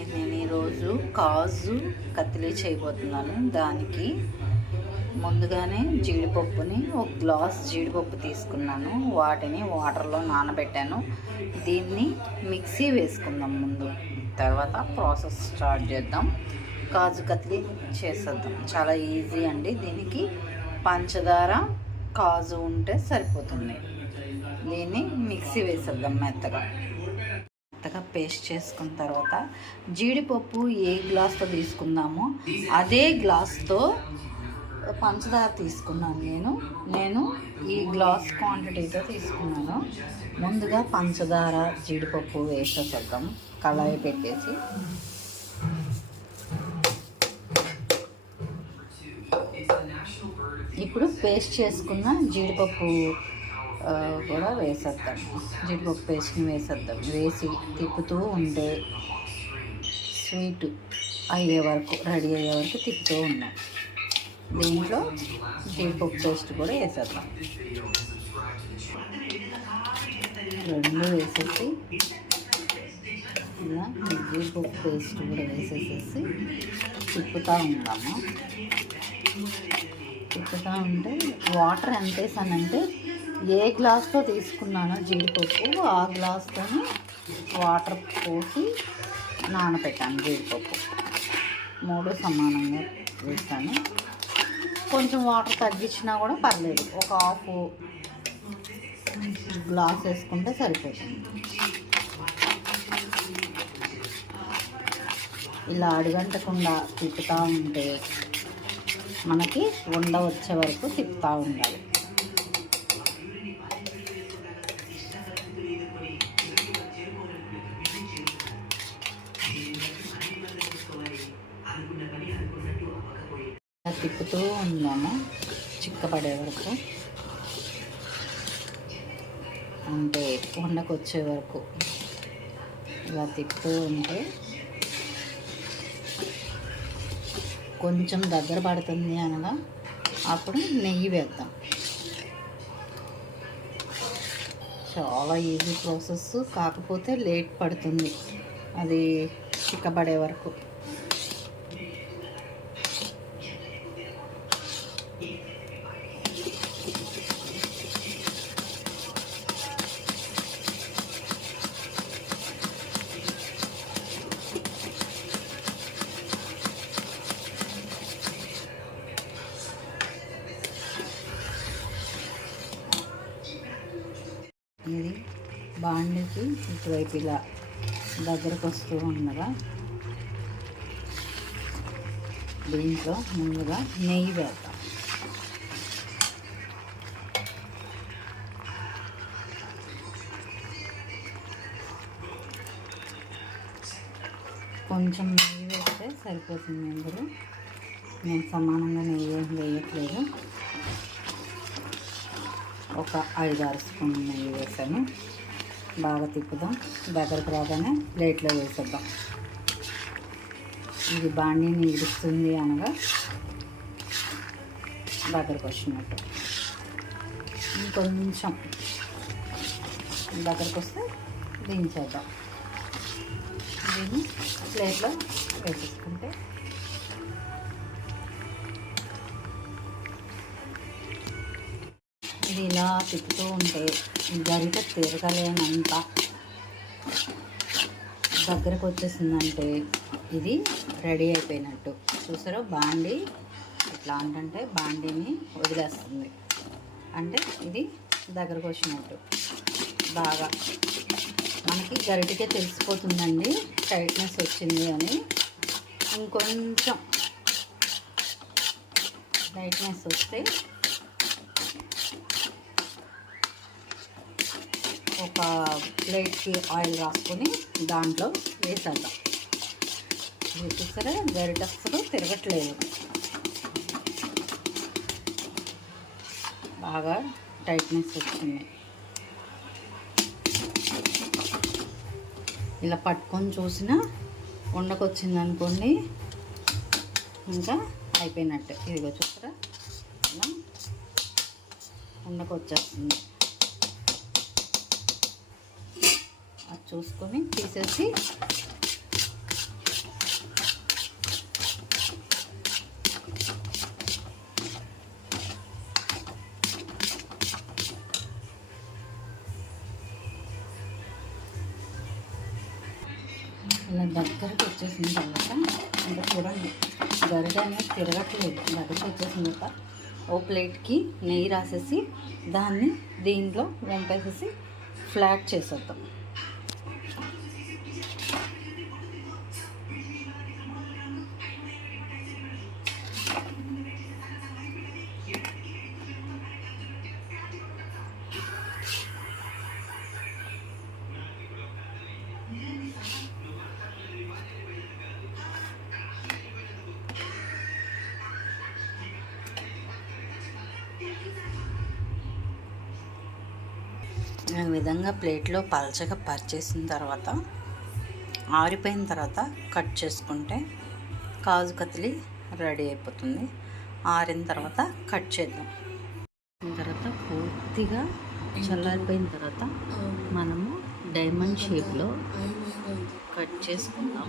నేను ఈరోజు కాజు కత్తిలీ చేయబోతున్నాను. దానికి ముందుగానే జీడిపప్పుని ఒక గ్లాస్ జీడిపప్పు తీసుకున్నాను. వాటిని వాటర్లో నానబెట్టాను. దీన్ని మిక్సీ వేసుకుందాం ముందు, తర్వాత ప్రాసెస్ స్టార్ట్ చేద్దాం. కాజు కత్తిలీ చేసేద్దాం. చాలా ఈజీ అండి. దీనికి పంచదార కాజు ఉంటే సరిపోతుంది. దీన్ని మిక్సీ వేసేద్దాం మెత్తగా పేస్ట్ చేసుకున్న తర్వాత జీడిపప్పు ఏ గ్లాస్తో తీసుకుందామో అదే గ్లాస్తో పంచదార తీసుకున్నాను. నేను ఈ గ్లాస్ క్వాంటిటీతో తీసుకున్నాను. ముందుగా పంచదార జీడిపప్పు వేసేద్దాం. కళాయి పెట్టేసి ఇప్పుడు పేస్ట్ చేసుకున్న జీడిపప్పు కూడా వేసేద్దాం. జీడిపప్పు పేస్ట్ని వేసేద్దాం. వేసి తిప్పుతూ ఉంటే స్వీట్ అయ్యే వరకు, రెడీ అయ్యే వరకు తిప్పుతూ ఉన్నాం. దీంట్లో జీడిపప్పు పేస్ట్ కూడా వేసేద్దాం. రెండు వేసేసి ఇలా జీడిపప్పు పేస్ట్ కూడా వేసేసేసి తిప్పుతూ ఉంటాము. తిప్పుతూ ఉంటే వాటర్ ఎంత వేసానంటే ఏ గ్లాస్తో తీసుకున్నానో జీడిపప్పు ఆ గ్లాస్తో వాటర్ పోసి నానబెట్టాను. జీడిపప్పు 3 సమానంగా వేస్తాను. కొంచెం వాటర్ తగ్గించినా కూడా పర్లేదు. ఒక హాఫ్ గ్లాస్ వేసుకుంటే సరిపోతుంది. ఇలా అడుగంటకుండా తిప్పుతూ ఉంటే మనకి ఉండ వచ్చే వరకు తిప్పుతూ ఉండాలి. తిప్పుతూ ఉన్నాము చిక్కపడే వరకు, అంటే వండకు వచ్చే వరకు ఇలా తిప్పుతూ ఉంటే కొంచెం దగ్గర పడుతుంది అనగా అప్పుడు నెయ్యి వేద్దాం. చాలా ఈజీ ప్రాసెస్, కాకపోతే లేట్ పడుతుంది అది చిక్కబడే వరకు. ఇది బాండికి ఇటువైపు ఇలా దగ్గరకు వస్తూ ఉండగా దీంట్లో ముందుగా నెయ్యి వేద్దాం. కొంచెం నెయ్యి వేస్తే సరిపోతుంది. అందరూ నేను సమానంగా నెయ్యి వేయట్లేదు. ఒక 5-6 స్పూన్లు నెయ్యి వేసాను. బాగా తిప్పుదాం. దగ్గరకు రాగానే ప్లేట్లో వేసేద్దాం. ఇది బాండీని ఇడుస్తుంది అనగా దగ్గరకు వచ్చినట్టు. ఇంకొంచెం దగ్గరకు వస్తే దించేద్దాం. దీన్ని ప్లేట్లో వేసేసుకుంటే ఇది ఇలా తిప్పుతూ ఉంటే గరిట తిరగలేనంత దగ్గరకు వచ్చేసిందంటే ఇది రెడీ అయిపోయినట్టు. చూసారా, బాండీ ఇట్లా అంటే బాండీని వదిలేస్తుంది అంటే ఇది దగ్గరకు వచ్చినట్టు. బాగా మనకి గరిటకే తెలిసిపోతుందండి టైట్నెస్ వచ్చింది అని. ఇంకొంచెం టైట్నెస్ వస్తే ఒక ప్లేట్కి ఆయిల్ రాసుకొని దాంట్లో వేసేద్దాం. చూసారా, గరిట అసలు తిరగట్లేదు. బాగా టైట్నెస్ వచ్చింది. ఇలా పట్టుకొని చూసినా ఉండకొచ్చింది అనుకోండి, ఇంకా అయిపోయినట్టు. ఇదిగో చూసారా, ఇలా ఉండకొచ్చేస్తుంది. అది చూసుకొని తీసేసి ఇలా దగ్గరకు వచ్చేసిన తర్వాత అంటే చూడండి గరిట అనేది తిరగట్లేదు. దగ్గరకు వచ్చేసిన తర్వాత ఓ ప్లేట్కి నెయ్యి రాసేసి దాన్ని దీంట్లో వంపేసేసి ఫ్లాట్ చేసేద్దాం. ఈ విధంగా ప్లేట్లో పలచగా పరిచేసిన తర్వాత ఆరిపోయిన తర్వాత కట్ చేసుకుంటే కాజు కత్లీ రెడీ అయిపోతుంది. ఆరిన తర్వాత కట్ చేద్దాం. తర్వాత పూర్తిగా చల్లారిపోయిన తర్వాత మనము డైమండ్ షేప్లో కట్ చేసుకుందాం.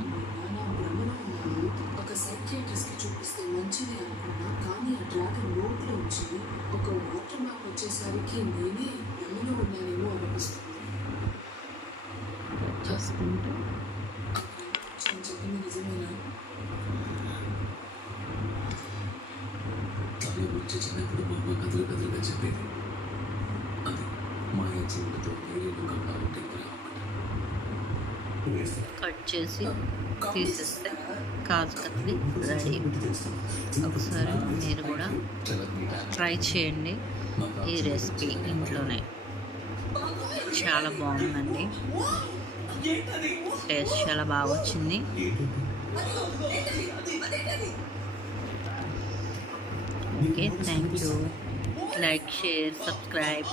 ఒక సైకియాట్రిస్ట్కి చూపిస్తే మంచిది అనుకున్నా, కానీ ఆ డ్రాగన్ నోట్లో నుంచి ఒక వాటర్ మ్యాప్ వచ్చేసరికి నేనే ఎమ్మలో ఉన్నానేమో అనిపిస్తుంది. చేసుకుంటూ నేను చెప్పింది నిజమేనా? తన గురించి చిన్నప్పుడు మా అమ్మ కథలుగా చెప్పేది. అది మాయా జీవులతో నీళ్ళు కన్నా ఉంటే కట్ చేసి తీసేస్తే కాజు కత్లీ రెడీ. ఒకసారి మీరు కూడా ట్రై చేయండి ఈ రెసిపీ ఇంట్లోనే. చాలా బాగుందండి, టేస్ట్ చాలా బాగా వచ్చింది. Okay, thank you. Like, share, subscribe.